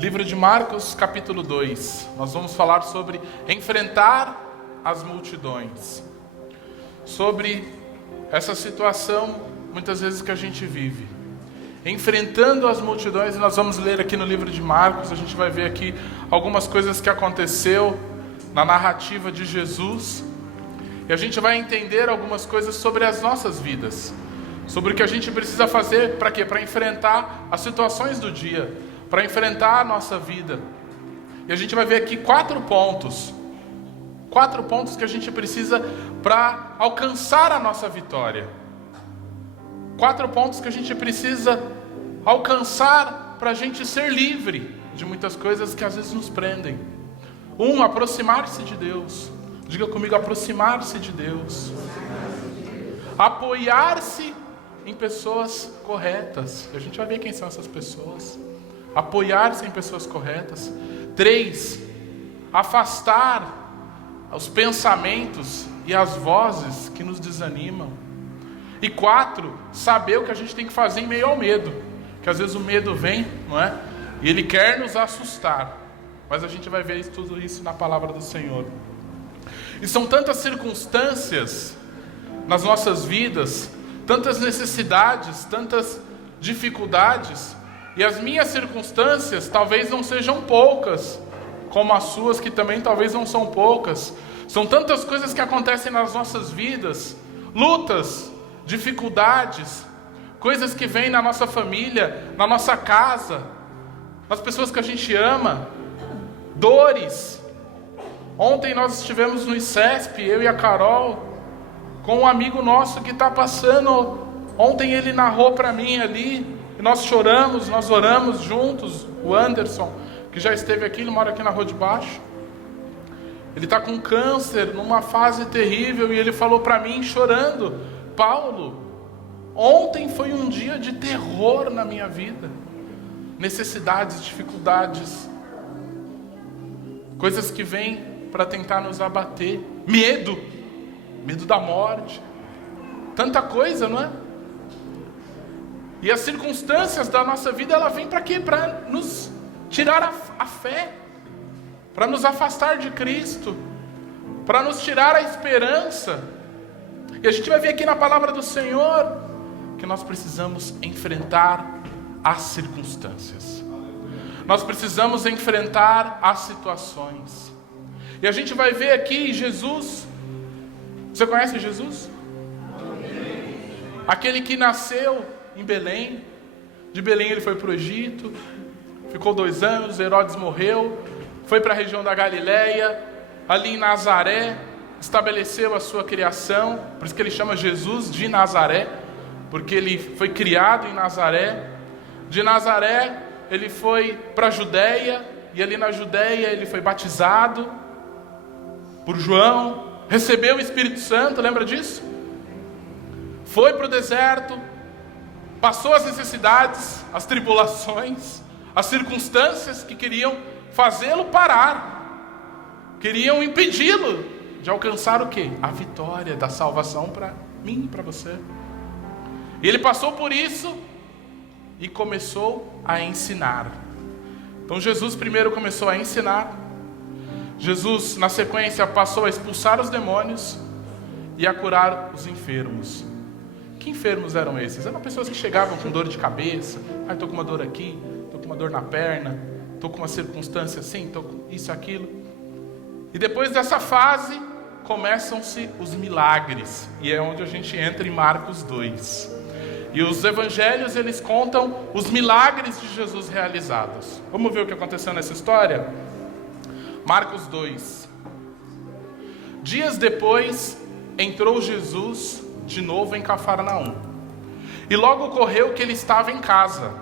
Livro de Marcos, capítulo 2. Nós vamos falar sobre enfrentar as multidões. Sobre essa situação, muitas vezes, que a gente vive. Enfrentando as multidões, e nós vamos ler aqui no livro de Marcos, a gente vai ver aqui algumas coisas que aconteceu na narrativa de Jesus. E a gente vai entender algumas coisas sobre as nossas vidas. Sobre o que a gente precisa fazer, para quê? Para enfrentar as situações do dia. Para enfrentar a nossa vida. E a gente vai ver aqui 4 pontos. 4 pontos que a gente precisa para alcançar a nossa vitória. 4 pontos que a gente precisa alcançar para a gente ser livre de muitas coisas que às vezes nos prendem. 1, aproximar-se de Deus. Diga comigo, aproximar-se de Deus. Apoiar-se em pessoas corretas. A gente vai ver quem são essas pessoas. Apoiar-se em pessoas corretas. 3, afastar os pensamentos e as vozes que nos desanimam. E 4, saber o que a gente tem que fazer em meio ao medo. Que às vezes o medo vem, não é? E ele quer nos assustar. Mas a gente vai ver tudo isso na palavra do Senhor. E são tantas circunstâncias nas nossas vidas, tantas necessidades, tantas dificuldades. E as minhas circunstâncias talvez não sejam poucas, como as suas, que também talvez não são poucas. São tantas coisas que acontecem nas nossas vidas, lutas, dificuldades, coisas que vêm na nossa família, na nossa casa, nas pessoas que a gente ama, dores. Ontem nós estivemos no ICESP, eu e a Carol, com um amigo nosso que está passando. Ontem ele narrou para mim ali, e nós choramos, nós oramos juntos. O Anderson, que já esteve aqui, ele mora aqui na Rua de Baixo. Ele está com câncer, numa fase terrível, e ele falou para mim, chorando: Paulo, ontem foi um dia de terror na minha vida. Necessidades, dificuldades, coisas que vêm para tentar nos abater. Medo da morte. Tanta coisa, não é? E as circunstâncias da nossa vida, ela vem para quê? Para nos tirar a fé, para nos afastar de Cristo, para nos tirar a esperança. E a gente vai ver aqui na palavra do Senhor que nós precisamos enfrentar as circunstâncias. Nós precisamos enfrentar as situações. E a gente vai ver aqui Jesus. Você conhece Jesus? Aquele que nasceu em Belém. De Belém ele foi para o Egito, ficou 2 anos, Herodes morreu, foi para a região da Galileia, ali em Nazaré, estabeleceu a sua criação. Por isso que ele chama Jesus de Nazaré, porque ele foi criado em Nazaré. De Nazaré ele foi para a Judéia, e ali na Judéia ele foi batizado por João, recebeu o Espírito Santo, lembra disso? Foi para o deserto, passou as necessidades, as tribulações, as circunstâncias que queriam fazê-lo parar, queriam impedi-lo de alcançar o quê? A vitória da salvação para mim e para você. E ele passou por isso e começou a ensinar. Então Jesus primeiro começou a ensinar. Jesus, na sequência, passou a expulsar os demônios e a curar os enfermos. Que enfermos eram esses? Eram pessoas que chegavam com dor de cabeça. Estou com uma dor aqui, estou com uma dor na perna, estou com uma circunstância assim, estou com isso, aquilo. E depois dessa fase, começam-se os milagres. E é onde a gente entra em Marcos 2. E os evangelhos, eles contam os milagres de Jesus realizados. Vamos ver o que aconteceu nessa história? Marcos 2. Dias depois, entrou Jesus de novo em Cafarnaum. E logo ocorreu que ele estava em casa.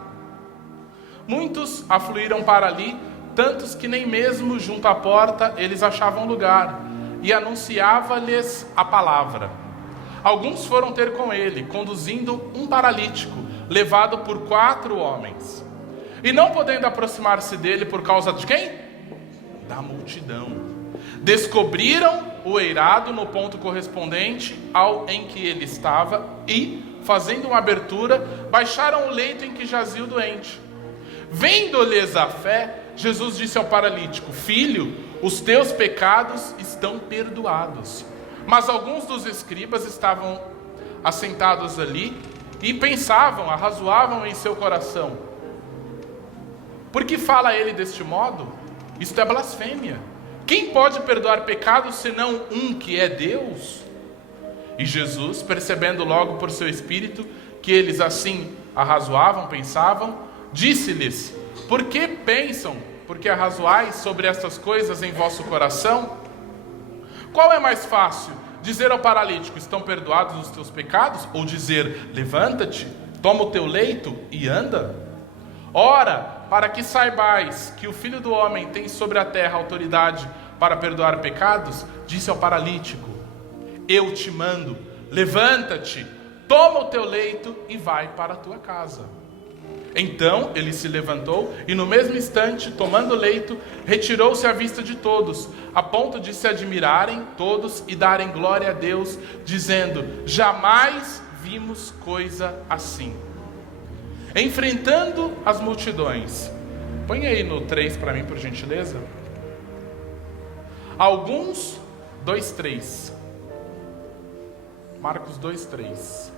Muitos afluíram para ali, tantos que nem mesmo junto à porta eles achavam lugar, e anunciava-lhes a palavra. Alguns foram ter com ele, conduzindo um paralítico, levado por 4 homens. E não podendo aproximar-se dele por causa de quem? Da multidão. Descobriram o eirado no ponto correspondente ao em que ele estava e, fazendo uma abertura, baixaram o leito em que jazia o doente. Vendo-lhes a fé, Jesus disse ao paralítico: filho, os teus pecados estão perdoados. Mas alguns dos escribas estavam assentados ali e pensavam, arrazoavam em seu coração: por que fala ele deste modo? Isto é blasfêmia. Quem pode perdoar pecados senão um que é Deus? E Jesus, percebendo logo por seu espírito que eles assim arrazoavam, pensavam, disse-lhes: por que pensam, porque arrazoais sobre estas coisas em vosso coração? Qual é mais fácil, dizer ao paralítico: estão perdoados os teus pecados? Ou dizer: levanta-te, toma o teu leito e anda? Ora, para que saibais que o Filho do Homem tem sobre a terra autoridade para perdoar pecados, disse ao paralítico: eu te mando, levanta-te, toma o teu leito e vai para a tua casa. Então ele se levantou e no mesmo instante, tomando o leito, retirou-se à vista de todos, a ponto de se admirarem todos e darem glória a Deus, dizendo: jamais vimos coisa assim. Enfrentando as multidões. Põe aí no 3 para mim, por gentileza. Alguns, 2:3. Marcos 2:3.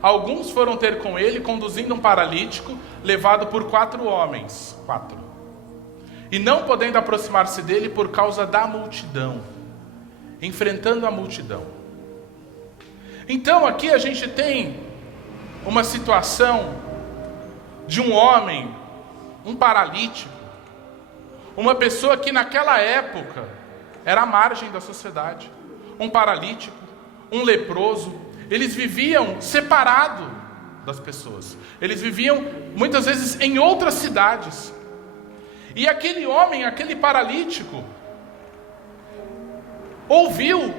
Alguns foram ter com ele, conduzindo um paralítico, levado por 4 homens. 4. E não podendo aproximar-se dele por causa da multidão. Enfrentando a multidão. Então aqui a gente tem uma situação de um homem, um paralítico, uma pessoa que naquela época era à margem da sociedade, um paralítico, um leproso. Eles viviam separados das pessoas, eles viviam muitas vezes em outras cidades, e aquele homem, aquele paralítico, ouviu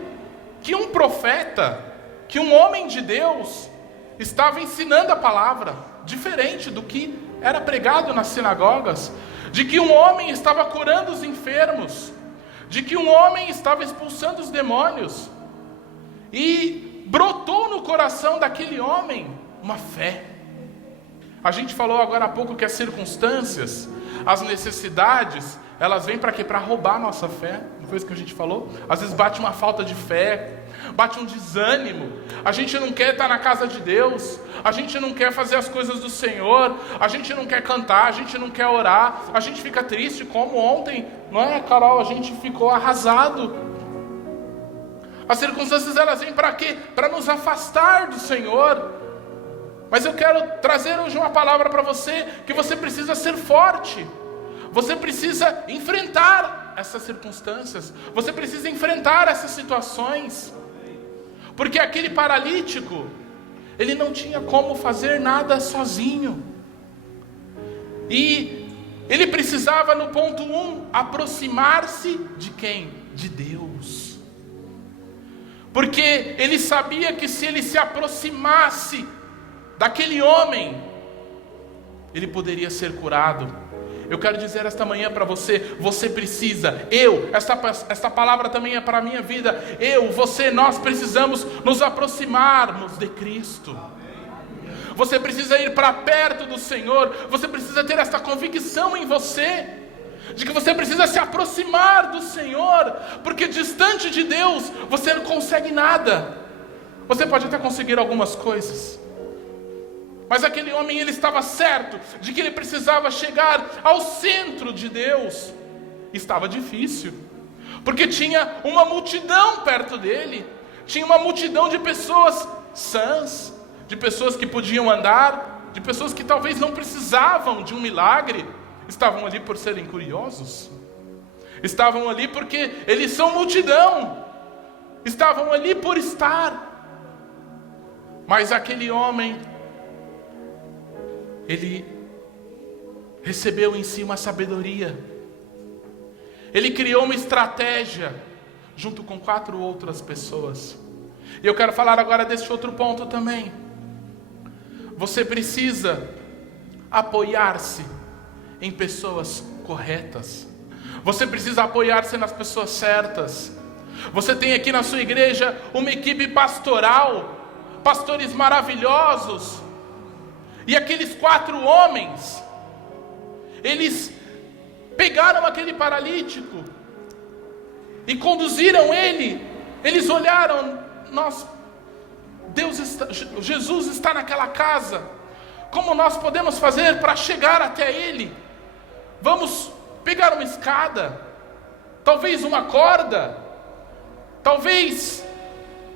que um profeta, que um homem de Deus estava ensinando a palavra, diferente do que era pregado nas sinagogas, de que um homem estava curando os enfermos, de que um homem estava expulsando os demônios, e brotou no coração daquele homem uma fé. A gente falou agora há pouco que as circunstâncias, as necessidades, elas vêm para quê? Para roubar a nossa fé. Não foi isso que a gente falou? Às vezes bate uma falta de fé, bate um desânimo, a gente não quer estar na casa de Deus, a gente não quer fazer as coisas do Senhor, a gente não quer cantar, a gente não quer orar, a gente fica triste, como ontem, não é, Carol? A gente ficou arrasado. As circunstâncias, elas vêm para quê? Para nos afastar do Senhor. Mas eu quero trazer hoje uma palavra para você, que você precisa ser forte, você precisa enfrentar essas circunstâncias, você precisa enfrentar essas situações, porque aquele paralítico, ele não tinha como fazer nada sozinho, e ele precisava, no ponto 1, aproximar-se de quem? De Deus, porque ele sabia que se ele se aproximasse daquele homem, ele poderia ser curado. Eu quero dizer esta manhã para você, você precisa, esta palavra também é para a minha vida, você, nós precisamos nos aproximarmos de Cristo. Você precisa ir para perto do Senhor, você precisa ter esta convicção em você, de que você precisa se aproximar do Senhor, porque distante de Deus, você não consegue nada. Você pode até conseguir algumas coisas, mas aquele homem, ele estava certo de que ele precisava chegar ao centro de Deus. Estava difícil, porque tinha uma multidão perto dele, tinha uma multidão de pessoas sãs, de pessoas que podiam andar, de pessoas que talvez não precisavam de um milagre, estavam ali por serem curiosos, estavam ali porque eles são multidão, estavam ali por estar. Mas aquele homem, ele recebeu em si uma sabedoria, ele criou uma estratégia, junto com 4 outras pessoas. E eu quero falar agora deste outro ponto também. Você precisa apoiar-se em pessoas corretas, você precisa apoiar-se nas pessoas certas. Você tem aqui na sua igreja uma equipe pastoral, pastores maravilhosos, e aqueles 4 homens, eles pegaram aquele paralítico e conduziram ele. Eles olharam, Jesus está naquela casa. Como nós podemos fazer para chegar até ele? Vamos pegar uma escada, talvez uma corda, talvez,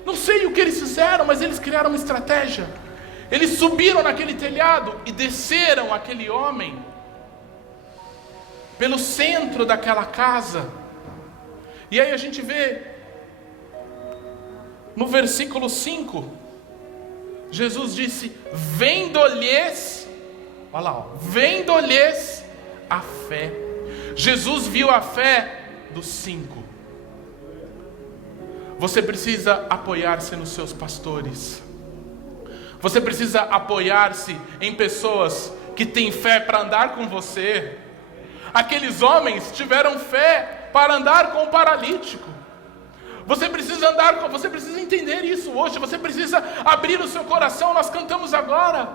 não sei o que eles fizeram, mas eles criaram uma estratégia. Eles subiram naquele telhado e desceram aquele homem pelo centro daquela casa. E aí a gente vê no versículo 5, Jesus disse: vendo-lhes, olha lá, vendo-lhes a fé. Jesus viu a fé dos 5. Você precisa apoiar-se nos seus pastores. Você precisa apoiar-se em pessoas que têm fé para andar com você. Aqueles homens tiveram fé para andar com o paralítico. Você precisa você precisa entender isso hoje. Você precisa abrir o seu coração. Nós cantamos agora: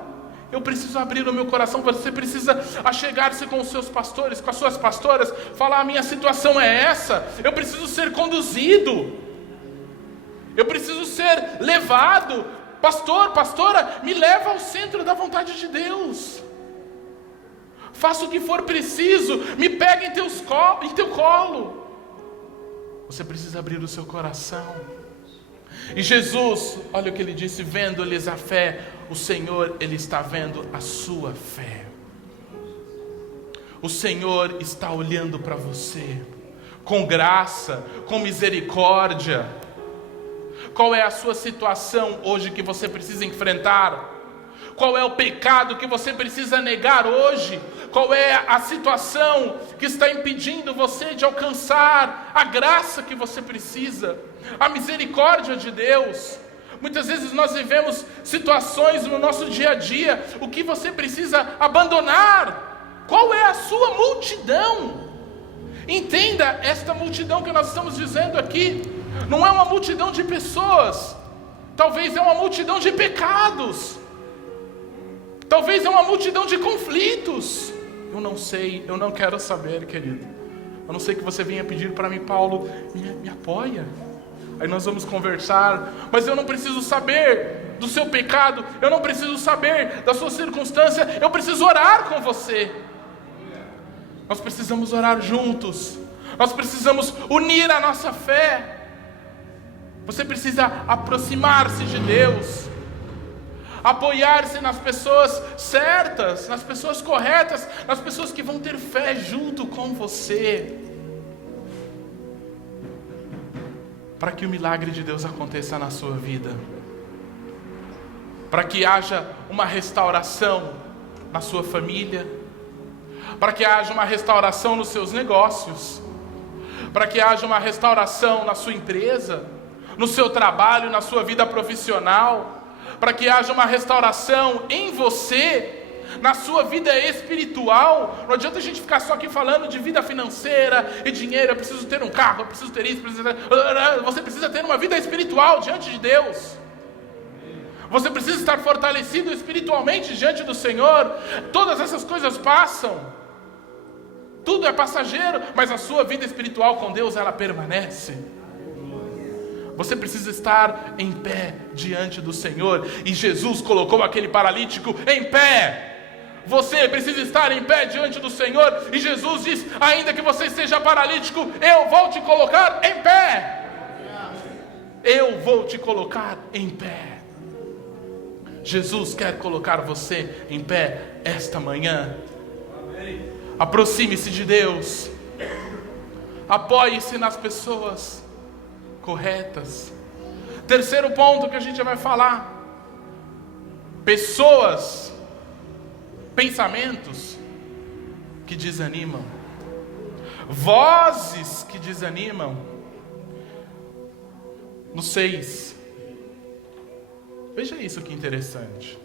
eu preciso abrir o meu coração. Você precisa achegar-se com os seus pastores, com as suas pastoras, falar: a minha situação é essa, eu preciso ser conduzido, eu preciso ser levado. Pastor, pastora, me leva ao centro da vontade de Deus. Faça o que for preciso, me pega em teu colo. Você precisa abrir o seu coração. E Jesus, olha o que ele disse: vendo-lhes a fé. O Senhor, Ele está vendo a sua fé. O Senhor está olhando para você com graça, com misericórdia. Qual é a sua situação hoje que você precisa enfrentar? Qual é o pecado que você precisa negar hoje? Qual é a situação que está impedindo você de alcançar a graça que você precisa? A misericórdia de Deus. Muitas vezes nós vivemos situações no nosso dia a dia. O que você precisa abandonar? Qual é a sua multidão? Entenda esta multidão que nós estamos dizendo aqui. Não é uma multidão de pessoas. Talvez é uma multidão de pecados. Talvez é uma multidão de conflitos. Eu não sei, eu não quero saber, querido. A não ser que você venha pedir para mim: Paulo, me apoia. Aí nós vamos conversar. Mas eu não preciso saber do seu pecado. Eu não preciso saber da sua circunstância. Eu preciso orar com você. Nós precisamos orar juntos. Nós precisamos unir a nossa fé. Você precisa aproximar-se de Deus, apoiar-se nas pessoas certas, nas pessoas corretas, nas pessoas que vão ter fé junto com você, para que o milagre de Deus aconteça na sua vida, para que haja uma restauração na sua família, para que haja uma restauração nos seus negócios, para que haja uma restauração na sua empresa, no seu trabalho, na sua vida profissional, para que haja uma restauração em você, na sua vida espiritual. Não adianta a gente ficar só aqui falando de vida financeira e dinheiro. Eu preciso ter um carro, eu preciso ter isso, você precisa ter uma vida espiritual diante de Deus. Você precisa estar fortalecido espiritualmente diante do Senhor. Todas essas coisas passam, tudo é passageiro, mas a sua vida espiritual com Deus, ela permanece. Você precisa estar em pé diante do Senhor. E Jesus colocou aquele paralítico em pé. Você precisa estar em pé diante do Senhor. E Jesus diz: ainda que você esteja paralítico, eu vou te colocar em pé. Eu vou te colocar em pé. Jesus quer colocar você em pé esta manhã. Aproxime-se de Deus. Apoie-se nas pessoas corretas. Terceiro ponto que a gente vai falar: pessoas, pensamentos que desanimam, vozes que desanimam. No 6, veja isso que interessante.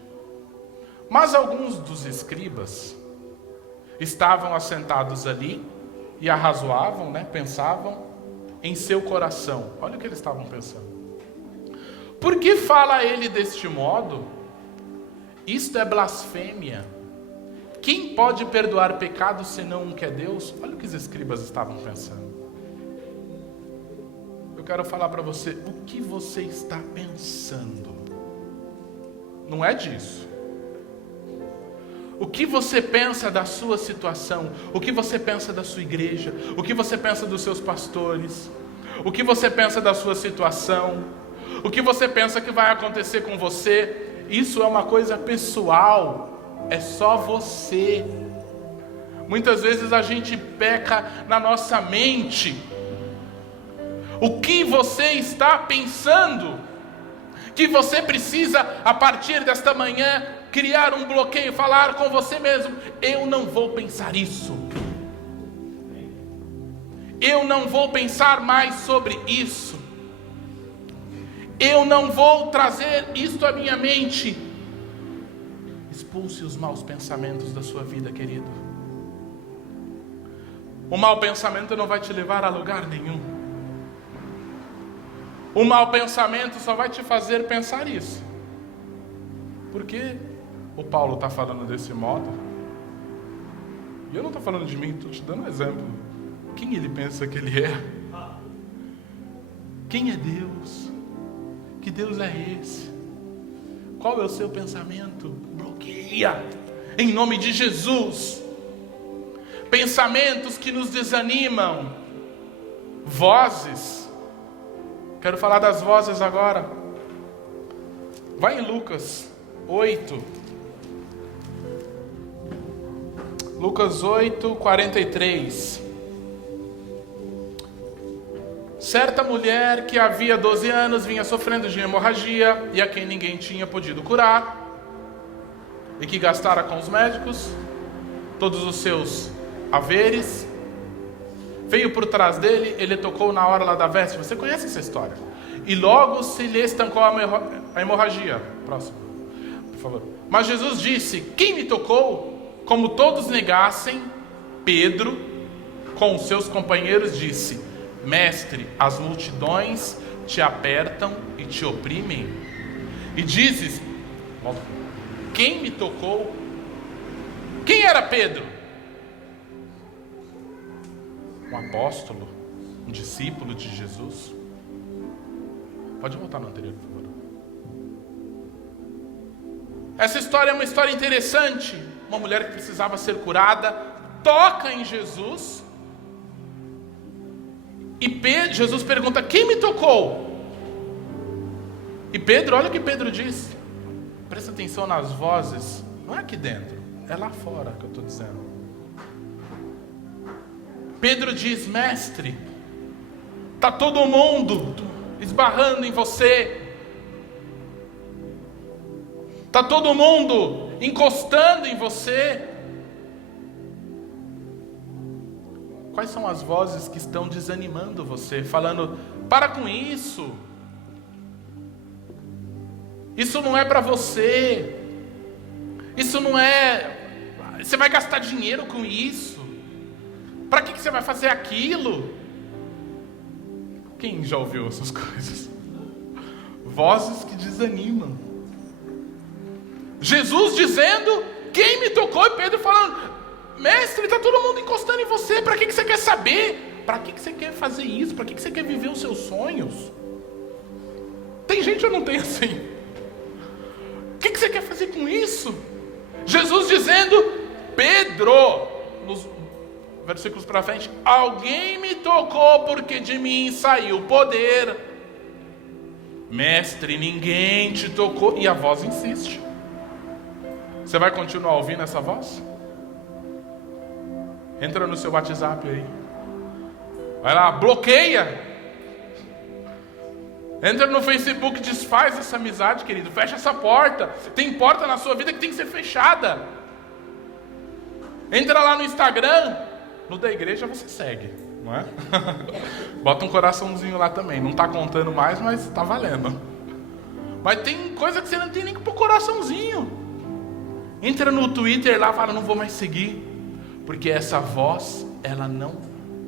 Mas alguns dos escribas estavam assentados ali e arrazoavam, pensavam em seu coração. Olha o que eles estavam pensando: por que fala ele deste modo? Isto é blasfêmia. quem pode perdoar pecados senão um que é Deus? Olha o que os escribas estavam pensando. Eu quero falar para você, o que você está pensando? Não é disso. O que você pensa da sua situação? O que você pensa da sua igreja? O que você pensa dos seus pastores? O que você pensa da sua situação? O que você pensa que vai acontecer com você? Isso é uma coisa pessoal. É só você. Muitas vezes a gente peca na nossa mente. O que você está pensando? Que você precisa, a partir desta manhã, criar um bloqueio, falar com você mesmo: eu não vou pensar isso. Eu não vou pensar mais sobre isso. Eu não vou trazer isto à minha mente. Expulse os maus pensamentos da sua vida, querido. O mau pensamento não vai te levar a lugar nenhum. O mau pensamento só vai te fazer pensar isso. Por que o Paulo está falando desse modo? E eu não estou falando de mim, estou te dando um exemplo. Quem ele pensa que ele é? Quem é Deus? Que Deus é esse? Qual é o seu pensamento? Bloqueia, em nome de Jesus. Pensamentos que nos desanimam. Vozes. Quero falar das vozes agora. Vai em Lucas 8. Lucas 8, 43. Certa mulher que havia 12 anos vinha sofrendo de hemorragia e a quem ninguém tinha podido curar, e que gastara com os médicos todos os seus haveres, veio por trás dele, ele tocou na orla da veste. Você conhece essa história? E logo se lhe estancou a hemorragia. Próximo, por favor. Mas Jesus disse: quem me tocou? Como todos negassem, Pedro, com os seus companheiros, disse: Mestre, as multidões te apertam e te oprimem. E dizes: quem me tocou? Quem era Pedro? Um apóstolo, um discípulo de Jesus. Pode voltar no anterior, por favor. Essa história é uma história interessante. Uma mulher que precisava ser curada toca em Jesus. E Jesus pergunta: quem me tocou? E Pedro, olha o que Pedro disse. Presta atenção nas vozes. Não é aqui dentro, é lá fora que eu estou dizendo. Pedro diz: mestre, está todo mundo esbarrando em você. Está todo mundo encostando em você. Quais são as vozes que estão desanimando você? Falando: para com isso. Isso não é para você. Isso não é... Você vai gastar dinheiro com isso. Para que você vai fazer aquilo? Quem já ouviu essas coisas? Vozes que desanimam. Jesus dizendo: quem me tocou? E Pedro falando: mestre, está todo mundo encostando em você. Para que você quer saber? Para que você quer fazer isso? Para que você quer viver os seus sonhos? Tem gente ou não tem assim? O que você quer fazer com isso? Jesus dizendo: Pedro, nos versículos para frente: alguém me tocou porque de mim saiu poder. Mestre, ninguém te tocou. E a voz insiste. Você vai continuar ouvindo essa voz? Entra no seu WhatsApp aí. Vai lá, bloqueia. Entra no Facebook, desfaz essa amizade, querido. Fecha essa porta. Tem porta na sua vida que tem que ser fechada. Entra lá no Instagram. No da igreja você segue, não é? Bota um coraçãozinho lá também. Não está contando mais, mas está valendo. Mas tem coisa que você não tem nem que pôr coraçãozinho. Entra no Twitter lá, fala: não vou mais seguir. Porque essa voz, ela não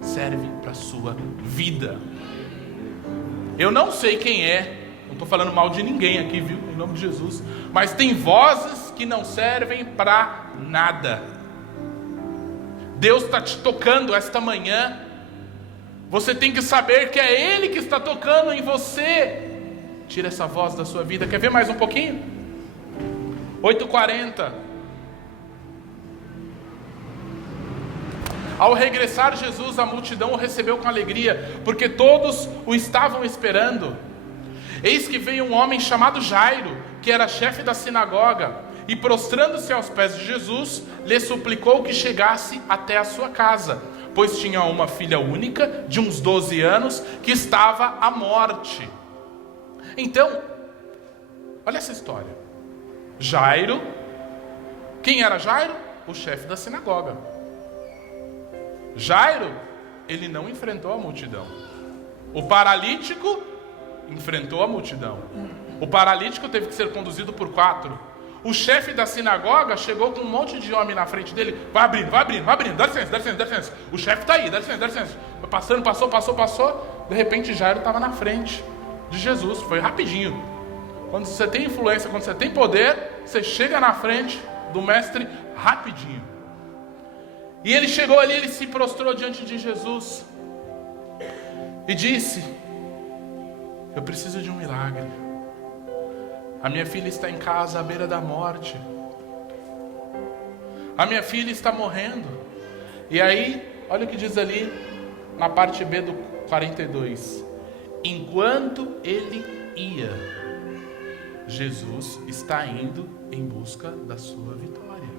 serve para a sua vida. Eu não sei quem é, não estou falando mal de ninguém aqui, viu? Em nome de Jesus. Mas tem vozes que não servem para nada. Deus está te tocando esta manhã. Você tem que saber que é Ele que está tocando em você. Tira essa voz da sua vida. Quer ver mais um pouquinho? 8h40. Ao regressar Jesus, a multidão o recebeu com alegria, porque todos o estavam esperando. Eis que veio um homem chamado Jairo, que era chefe da sinagoga, e prostrando-se aos pés de Jesus, lhe suplicou que chegasse até a sua casa, pois tinha uma filha única, de uns 12 anos, que estava à morte. Então, olha essa história. Jairo, quem era Jairo? O chefe da sinagoga. Jairo, ele não enfrentou a multidão. O paralítico enfrentou a multidão. O paralítico teve que ser conduzido por 4. O chefe da sinagoga chegou com um monte de homem na frente dele. Vai abrindo, vai abrindo, vai abrindo. Dá licença, dá licença, dá licença. O chefe está aí, dá licença, dá licença. Passando, passou. De repente Jairo estava na frente de Jesus. Foi rapidinho. Quando você tem influência, quando você tem poder, você chega na frente do mestre rapidinho. E ele chegou ali, ele se prostrou diante de Jesus e disse: eu preciso de um milagre. A minha filha está em casa à beira da morte. A minha filha está morrendo. E aí, olha o que diz ali na parte B do 42. Enquanto ele ia, Jesus está indo em busca da sua vitória.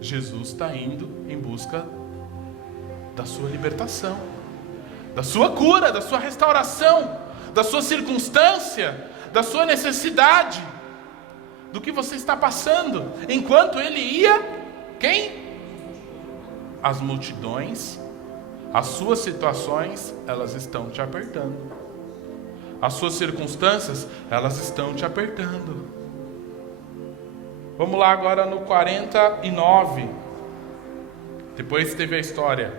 Jesus está indo em busca da sua libertação, da sua cura, da sua restauração, da sua circunstância, da sua necessidade, do que você está passando. Enquanto ele ia, quem? As multidões, as suas situações, elas estão te apertando. As suas circunstâncias, elas estão te apertando. Vamos lá agora no 49. Depois teve a história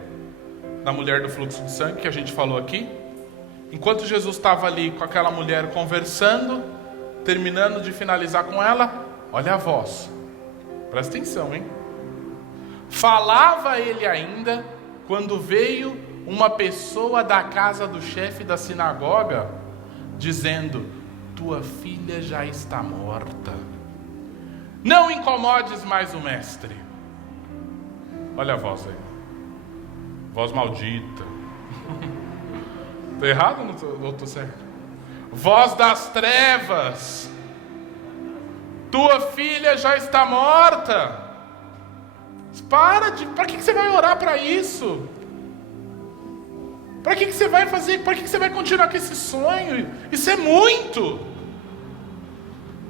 da mulher do fluxo de sangue, que a gente falou aqui. Enquanto Jesus estava ali com aquela mulher conversando, terminando de finalizar com ela, olha a voz. Presta atenção, hein? Falava ele ainda, quando veio uma pessoa da casa do chefe da sinagoga, dizendo: tua filha já está morta. Não incomodes mais o mestre. Olha a voz aí. Voz maldita. Estou errado ou estou certo? Voz das trevas. Tua filha já está morta. Para que você vai orar para isso? Para que você vai fazer? Para que você vai continuar com esse sonho? Isso é muito.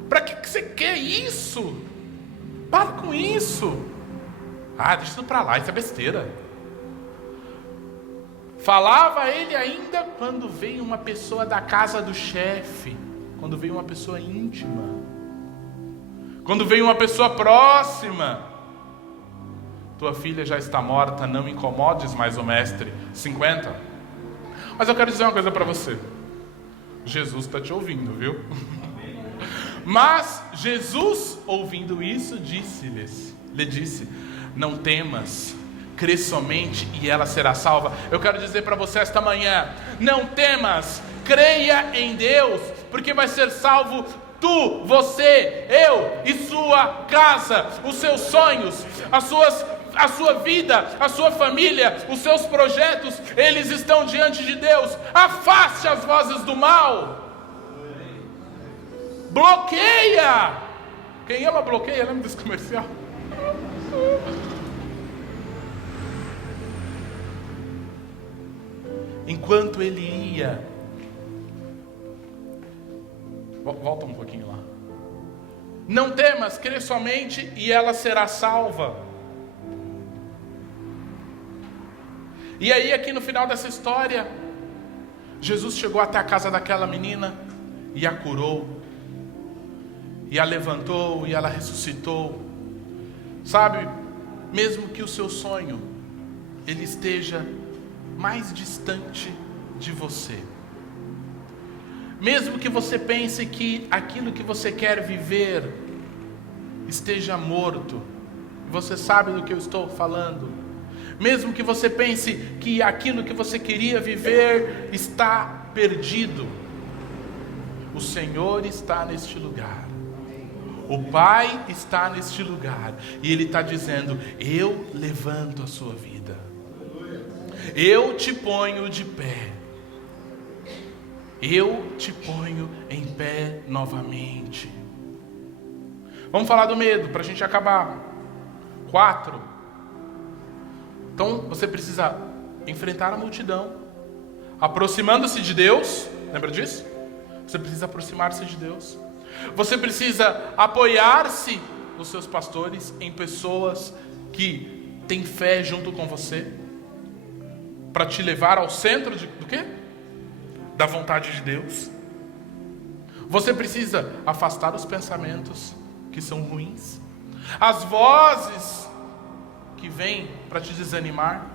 Para que você quer isso? Para com isso. Deixa isso para lá, isso é besteira. Falava ele ainda quando veio uma pessoa da casa do chefe, quando veio uma pessoa íntima, quando veio uma pessoa próxima. Tua filha já está morta, não incomodes mais o mestre. 50. Mas eu quero dizer uma coisa para você. Jesus está te ouvindo, viu? Mas Jesus, ouvindo isso, lhe disse: não temas, crê somente e ela será salva. Eu quero dizer para você esta manhã: não temas, creia em Deus, porque vai ser salvo tu, você, eu e sua casa, os seus sonhos, a sua vida, a sua família, os seus projetos, eles estão diante de Deus. Afaste as vozes do mal. Bloqueia. Quem ama bloqueia, lembra desse comercial? Enquanto ele ia, volta um pouquinho lá. Não temas, crê somente e ela será salva. E aí aqui no final dessa história, Jesus chegou até a casa daquela menina e a curou, e a levantou, e ela ressuscitou. Sabe, mesmo que o seu sonho ele esteja mais distante de você, mesmo que você pense que aquilo que você quer viver esteja morto, você sabe do que eu estou falando. Mesmo que você pense que aquilo que você queria viver está perdido, o Senhor está neste lugar. O Pai está neste lugar. E Ele está dizendo: eu levanto a sua vida. Eu te ponho de pé. Eu te ponho em pé novamente. Vamos falar do medo, para a gente acabar. 4. Então, você precisa enfrentar a multidão. Aproximando-se de Deus. Lembra disso? Você precisa aproximar-se de Deus. Você precisa apoiar-se nos seus pastores, em pessoas que têm fé junto com você, para te levar ao centro do quê? Da vontade de Deus. Você precisa afastar os pensamentos que são ruins, as vozes que vêm para te desanimar.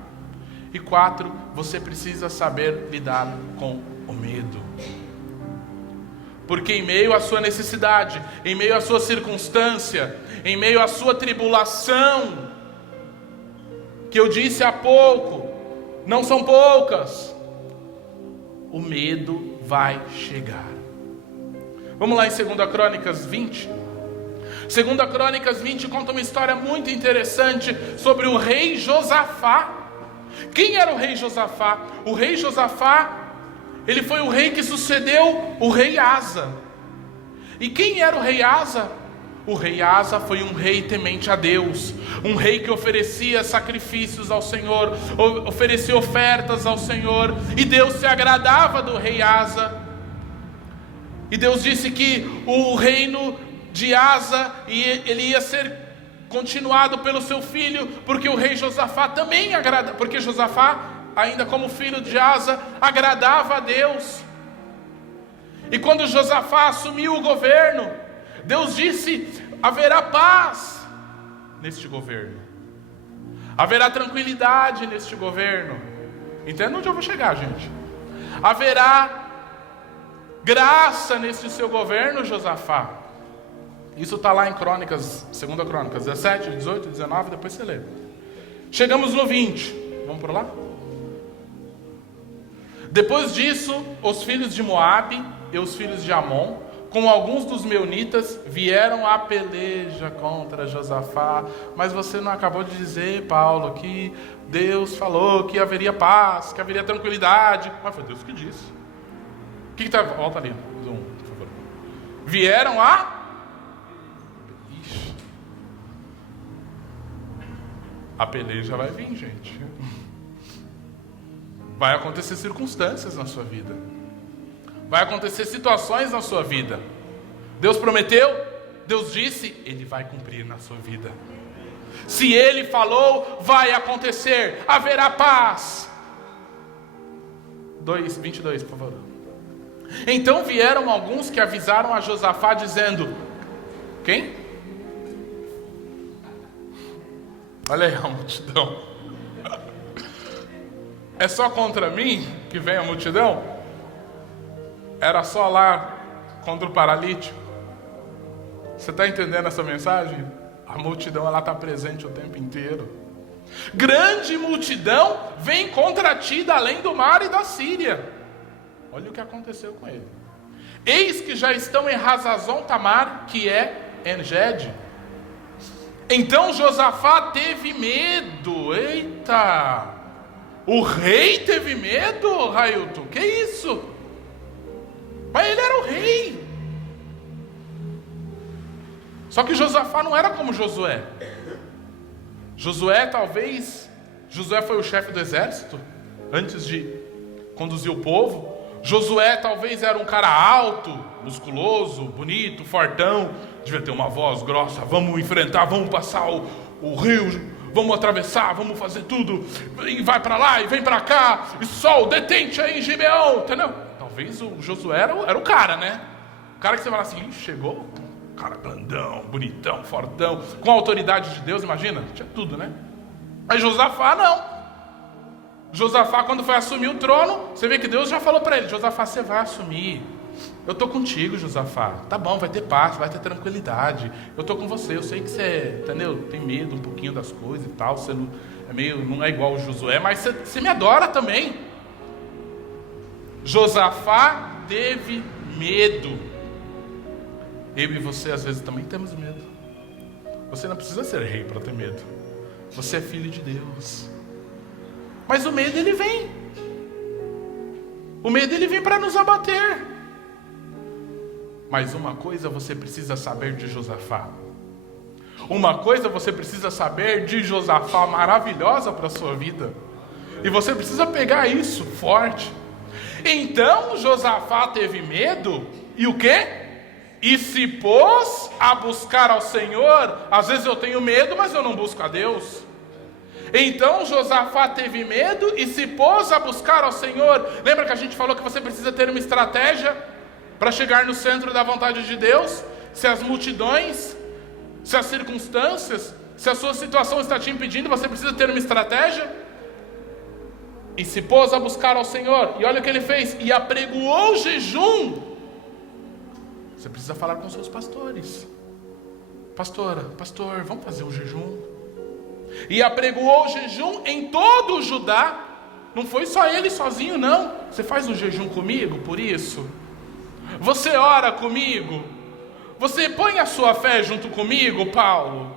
E 4, você precisa saber lidar com o medo. Porque em meio à sua necessidade, em meio à sua circunstância, em meio à sua tribulação, que eu disse há pouco, não são poucas, o medo vai chegar. Vamos lá em 2 Crônicas 20. 2 Crônicas 20 conta uma história muito interessante sobre o rei Josafá. Quem era o rei Josafá? O rei Josafá, ele foi o rei que sucedeu o rei Asa. E quem era o rei Asa? O rei Asa foi um rei temente a Deus, um rei que oferecia sacrifícios ao Senhor, oferecia ofertas ao Senhor, e Deus se agradava do rei Asa. E Deus disse que o reino de Asa, ele ia ser continuado pelo seu filho, porque o rei Josafá também agrada, porque Josafá, ainda como filho de Asa, agradava a Deus. E quando Josafá assumiu o governo, Deus disse: haverá paz neste governo, haverá tranquilidade neste governo. Entenda onde eu vou chegar, gente. Haverá graça neste seu governo, Josafá. Isso está lá em Crônicas, 2 Crônicas 17, 18, 19, depois você lê. Chegamos no 20, vamos por lá? Depois disso, os filhos de Moabe e os filhos de Amon, com alguns dos meunitas, vieram à peleja contra Josafá. Mas você não acabou de dizer, Paulo, que Deus falou que haveria paz, que haveria tranquilidade? Mas foi Deus que disse. O que está... Volta ali, zoom, por favor. Vieram a... Ixi. A peleja vai vir, gente. Vai acontecer circunstâncias na sua vida. Vai acontecer situações na sua vida. Deus prometeu, Deus disse, Ele vai cumprir na sua vida. Se Ele falou, vai acontecer. Haverá paz. 22, por favor. Então vieram alguns que avisaram a Josafá, dizendo... Quem? Olha aí a multidão. É só contra mim que vem a multidão? Era só lá contra o paralítico? Você está entendendo essa mensagem? A multidão, ela está presente o tempo inteiro. Grande multidão vem contra ti da além do mar e da Síria. Olha o que aconteceu com ele. Eis que já estão em Hazazon Tamar, que é En-Gede. Então Josafá teve medo. Eita! O rei teve medo, Railton? Que isso? Mas ele era o rei. Só que Josafá não era como Josué. Josué foi o chefe do exército, antes de conduzir o povo. Josué talvez era um cara alto, musculoso, bonito, fortão. Devia ter uma voz grossa. Vamos enfrentar, vamos passar o rio, vamos atravessar, vamos fazer tudo. E vai para lá e vem para cá. E sol, detente aí em Gibeão, entendeu? Talvez o Josué era o cara, né? O cara que você fala assim, chegou, cara grandão, bonitão, fortão, com a autoridade de Deus, imagina? Tinha tudo, né? Mas Josafá não. Josafá, quando foi assumir o trono, você vê que Deus já falou para ele: Josafá, você vai assumir. Eu estou contigo, Josafá. Tá bom, vai ter paz, vai ter tranquilidade. Eu estou com você. Eu sei que você, entendeu? Tem medo um pouquinho das coisas e tal. Você não é igual o Josué, mas você me adora também. Josafá teve medo. Eu e você às vezes também temos medo. Você não precisa ser rei para ter medo. Você é filho de Deus. Mas o medo ele vem. O medo ele vem para nos abater. Mas uma coisa você precisa saber de Josafá. Uma coisa você precisa saber de Josafá maravilhosa para a sua vida. E você precisa pegar isso forte. Então Josafá teve medo. E o quê? E se pôs a buscar ao Senhor. Às vezes eu tenho medo, mas eu não busco a Deus. Então Josafá teve medo e se pôs a buscar ao Senhor. Lembra que a gente falou que você precisa ter uma estratégia para chegar no centro da vontade de Deus? Se as multidões, se as circunstâncias, se a sua situação está te impedindo, você precisa ter uma estratégia. E se pôs a buscar ao Senhor. E olha o que ele fez. E apregoou jejum. Você precisa falar com seus pastores. Pastora, pastor, vamos fazer um jejum. E apregoou jejum em todo o Judá. Não foi só ele sozinho, não. Você faz um jejum comigo por isso? Você ora comigo? Você põe a sua fé junto comigo, Paulo?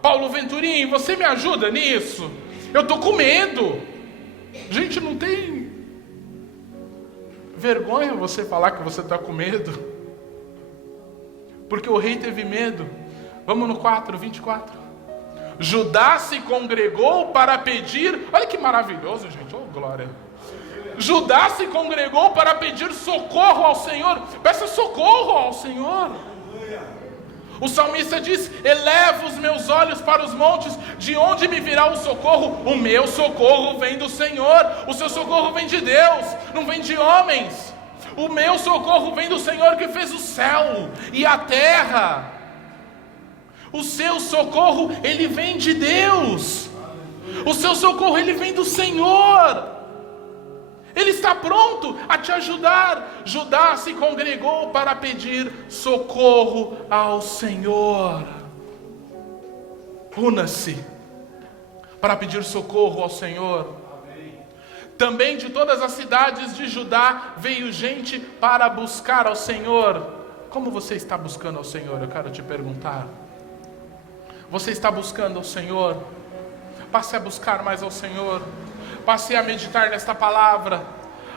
Paulo Venturim, você me ajuda nisso? Eu estou com medo. Gente, não tem vergonha você falar que você está com medo? Porque o rei teve medo. Vamos no 4:24. Judá se congregou para pedir. Olha que maravilhoso, gente. Oh, glória. Judá se congregou para pedir socorro ao Senhor. Peça socorro ao Senhor. O salmista diz: eleva os meus olhos para os montes, de onde me virá o socorro? O meu socorro vem do Senhor. O seu socorro vem de Deus, não vem de homens. O meu socorro vem do Senhor que fez o céu e a terra. O seu socorro, ele vem de Deus. O seu socorro, ele vem do Senhor. Ele está pronto a te ajudar. Judá se congregou para pedir socorro ao Senhor. Una-se para pedir socorro ao Senhor. Também de todas as cidades de Judá veio gente para buscar ao Senhor. Como você está buscando ao Senhor? Eu quero te perguntar. Você está buscando ao Senhor? Passe a buscar mais ao Senhor. Passe a meditar nesta palavra.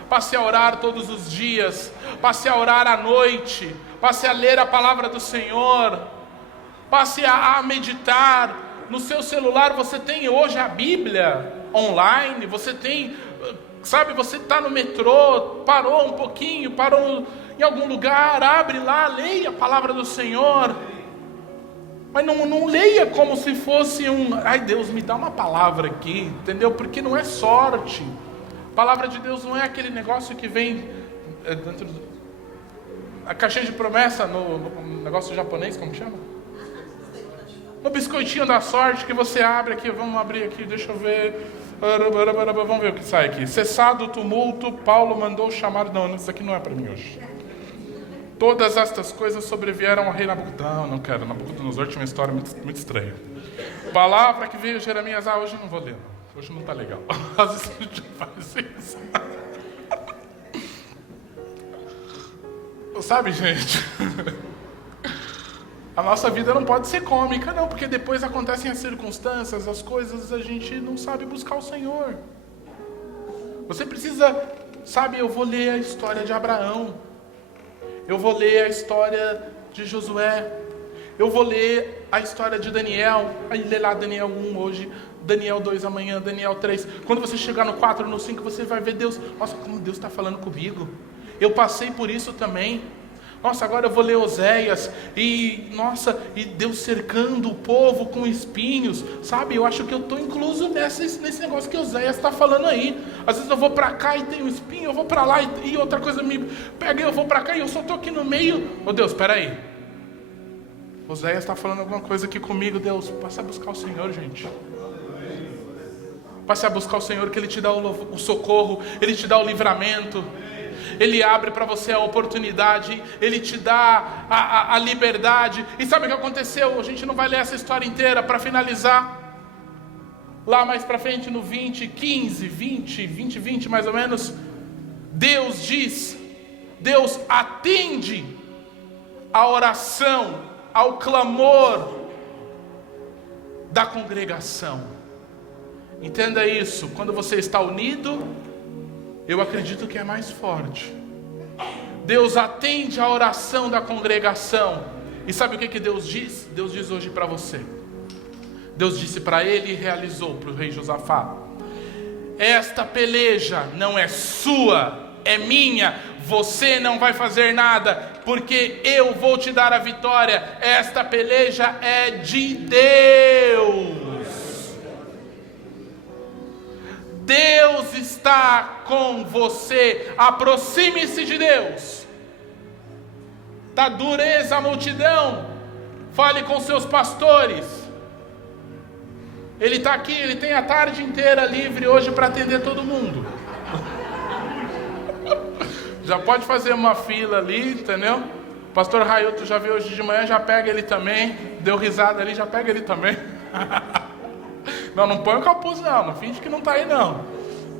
Passe a orar todos os dias. Passe a orar à noite. Passe a ler a palavra do Senhor. Passe a meditar. No seu celular você tem hoje a Bíblia online. Você tem, sabe, você está no metrô, parou um pouquinho, parou em algum lugar, abre lá, leia a palavra do Senhor. Mas não leia como se fosse ai Deus, me dá uma palavra aqui, entendeu? Porque não é sorte. A palavra de Deus não é aquele negócio que vem dentro a caixinha de promessa no negócio japonês, como chama? No biscoitinho da sorte que você abre aqui, vamos abrir aqui, deixa eu ver. Vamos ver o que sai aqui. Cessado o tumulto, Paulo mandou chamar. Não, isso aqui não é para mim hoje. Todas estas coisas sobrevieram ao rei Nabucodonosor. Não quero, Nabucodonosor tinha uma história muito estranha. Palavra que veio Jeremias. Hoje eu não vou ler, não. Hoje não está legal. Às vezes a gente faz isso. Sabe, gente? A nossa vida não pode ser cômica, não, porque depois acontecem as circunstâncias, as coisas, a gente não sabe buscar o Senhor. Você precisa, sabe, eu vou ler a história de Abraão. Eu vou ler a história de Josué. Eu vou ler a história de Daniel. Aí lê lá Daniel 1 hoje, Daniel 2 amanhã, Daniel 3. Quando você chegar no 4, no 5, você vai ver Deus. Nossa, como Deus está falando comigo. Eu passei por isso também. Nossa, agora eu vou ler Oséias. E Deus cercando o povo com espinhos. Sabe, eu acho que eu estou incluso nesse negócio que Oséias está falando aí. Às vezes eu vou para cá e tem um espinho. Eu vou para lá e outra coisa me pega e eu vou para cá e eu só estou aqui no meio. Oh Deus, espera aí. Oséias está falando alguma coisa aqui comigo. Deus, passa a buscar o Senhor, gente. Passe a buscar o Senhor, que Ele te dá o socorro, Ele te dá o livramento. Ele abre para você a oportunidade, Ele te dá a liberdade. E sabe o que aconteceu? A gente não vai ler essa história inteira. Para finalizar, lá mais para frente no 20 mais ou menos, Deus atende a oração, ao clamor da congregação. Entenda isso, quando você está unido, eu acredito que é mais forte. Deus atende a oração da congregação. E sabe o que Deus diz? Deus diz hoje para você. Deus disse para ele e realizou para o rei Josafá: esta peleja não é sua, é minha. Você não vai fazer nada, porque eu vou te dar a vitória. Esta peleja é de Deus. Deus está com você. Aproxime-se de Deus. Está dureza a multidão. Fale com seus pastores. Ele está aqui, ele tem a tarde inteira livre hoje para atender todo mundo. Já pode fazer uma fila ali, entendeu? O pastor Railton já veio hoje de manhã, já pega ele também. Deu risada ali, já pega ele também. Não põe o capuz não finge que não está aí não.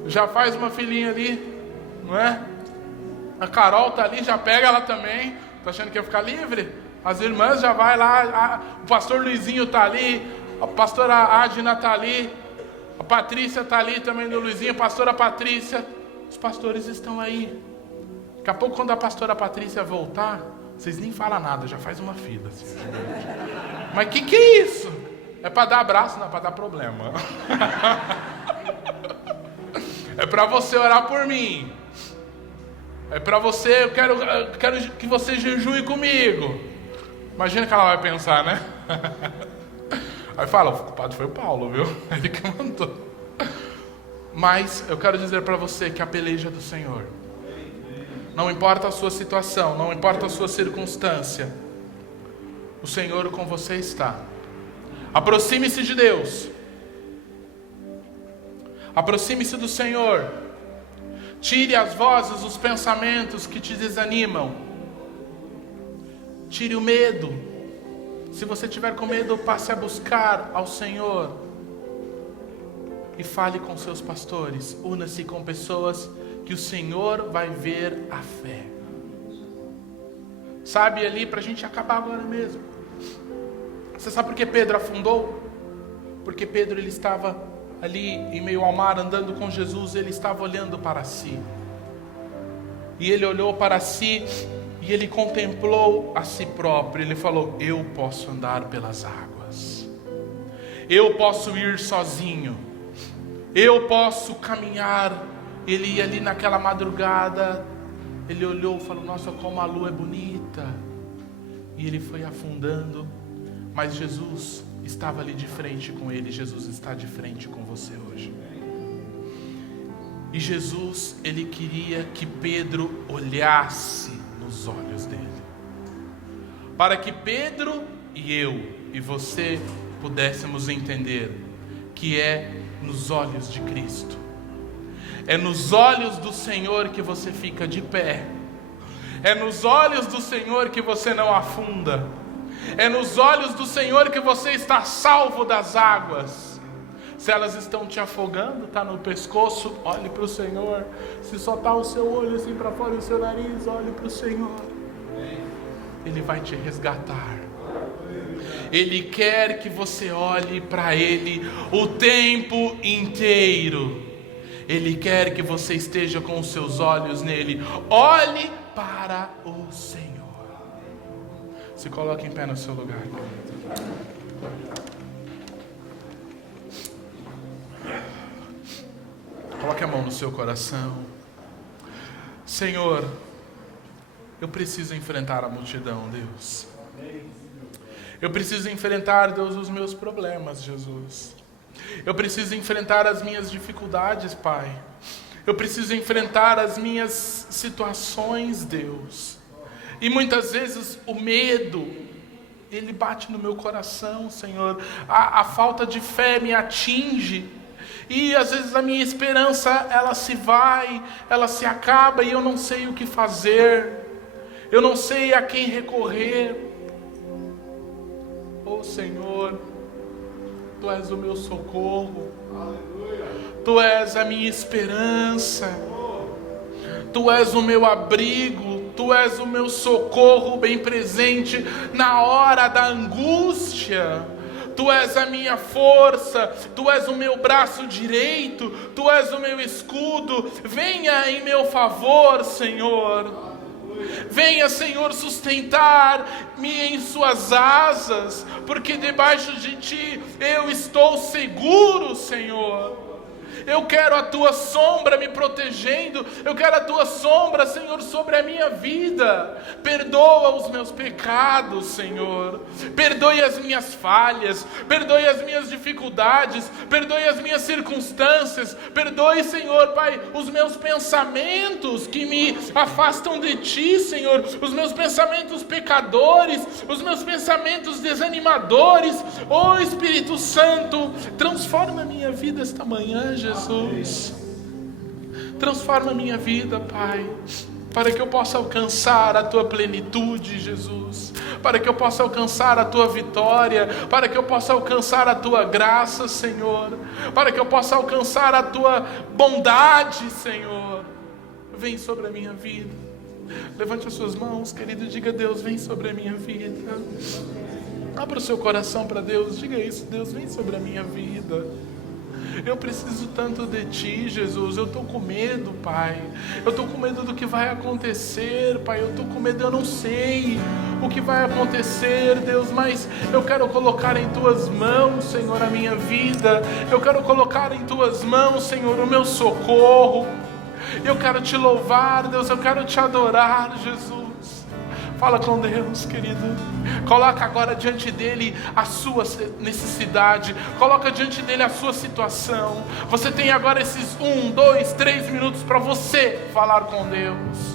Já faz uma filinha ali, não é? A Carol está ali, já pega ela também. Está achando que ia ficar livre? As irmãs já vai lá, o pastor Luizinho está ali, a pastora Adina está ali, a Patrícia está ali também do Luizinho, a pastora Patrícia. Os pastores estão aí. Daqui a pouco, quando a pastora Patrícia voltar, vocês nem falam nada, já faz uma fila assim. Mas que é isso? É para dar abraço, não é para dar problema. É para você orar por mim. É para você, eu quero que você jejue comigo. Imagina que ela vai pensar, né? Aí fala, o culpado foi o Paulo, viu? Ele que mandou. Mas eu quero dizer para você que a peleja é do Senhor. Não importa a sua situação, não importa a sua circunstância, o Senhor com você está. Aproxime-se de Deus. Aproxime-se do Senhor. Tire as vozes, os pensamentos que te desanimam. Tire o medo. Se você tiver com medo, passe a buscar ao Senhor. E fale com seus pastores. Una-se com pessoas que o Senhor vai ver a fé. Sabe ali, para a gente acabar agora mesmo. Você sabe por que Pedro afundou? Porque Pedro, ele estava ali em meio ao mar, andando com Jesus. Ele estava olhando para si. E ele olhou para si e ele contemplou a si próprio. Ele falou: eu posso andar pelas águas. Eu posso ir sozinho. Eu posso caminhar. Ele ia ali naquela madrugada, ele olhou e falou: nossa, como a lua é bonita. E ele foi afundando, mas Jesus estava ali de frente com ele. Jesus está de frente com você hoje. E Jesus, ele queria que Pedro olhasse nos olhos dele, para que Pedro e eu e você pudéssemos entender que é nos olhos de Cristo. É nos olhos do Senhor que você fica de pé. É nos olhos do Senhor que você não afunda. É nos olhos do Senhor que você está salvo das águas. Se elas estão te afogando, está no pescoço, olhe para o Senhor. Se só está o seu olho assim para fora e o seu nariz, olhe para o Senhor. Ele vai te resgatar. Ele quer que você olhe para Ele o tempo inteiro. Ele quer que você esteja com os seus olhos nele. Olhe para o Senhor. Se coloque em pé no seu lugar. Coloque a mão no seu coração. Senhor, eu preciso enfrentar a multidão, Deus. Eu preciso enfrentar, Deus, os meus problemas, Jesus. Eu preciso enfrentar as minhas dificuldades, Pai. Eu preciso enfrentar as minhas situações, Deus. E muitas vezes o medo, ele bate no meu coração, Senhor. A falta de fé me atinge. E às vezes a minha esperança, ela se vai, ela se acaba e eu não sei o que fazer. Eu não sei a quem recorrer. Oh Senhor, Tu és o meu socorro. Tu és a minha esperança. Tu és o meu abrigo. Tu és o meu socorro bem presente na hora da angústia. Tu és a minha força, Tu és o meu braço direito, Tu és o meu escudo. Venha em meu favor, Senhor. Venha, Senhor, sustentar-me em Suas asas, porque debaixo de Ti eu estou seguro, Senhor. Eu quero a Tua sombra me protegendo. Eu quero a Tua sombra, Senhor, sobre a minha vida. Perdoa os meus pecados, Senhor. Perdoe as minhas falhas. Perdoe as minhas dificuldades. Perdoe as minhas circunstâncias. Perdoe, Senhor, Pai, os meus pensamentos que me afastam de Ti, Senhor. Os meus pensamentos pecadores. Os meus pensamentos desanimadores. Oh, Espírito Santo, transforma a minha vida esta manhã, Jesus. Transforma a minha vida, Pai, para que eu possa alcançar a Tua plenitude, Jesus, para que eu possa alcançar a Tua vitória, para que eu possa alcançar a Tua graça, Senhor, para que eu possa alcançar a Tua bondade, Senhor. Vem sobre a minha vida. Levante as suas mãos, querido, e diga: Deus, vem sobre a minha vida. Abra o seu coração para Deus, diga isso: Deus, vem sobre a minha vida. Eu preciso tanto de Ti, Jesus. Eu estou com medo, Pai. Eu estou com medo do que vai acontecer, Pai. Eu estou com medo, eu não sei o que vai acontecer, Deus, mas eu quero colocar em Tuas mãos, Senhor, a minha vida. Eu quero colocar em Tuas mãos, Senhor, o meu socorro. Eu quero Te louvar, Deus. Eu quero Te adorar, Jesus. Fala com Deus, querido. Coloca agora diante dele a sua necessidade. Coloca diante dele a sua situação. Você tem agora esses 1, 2, 3 minutos para você falar com Deus.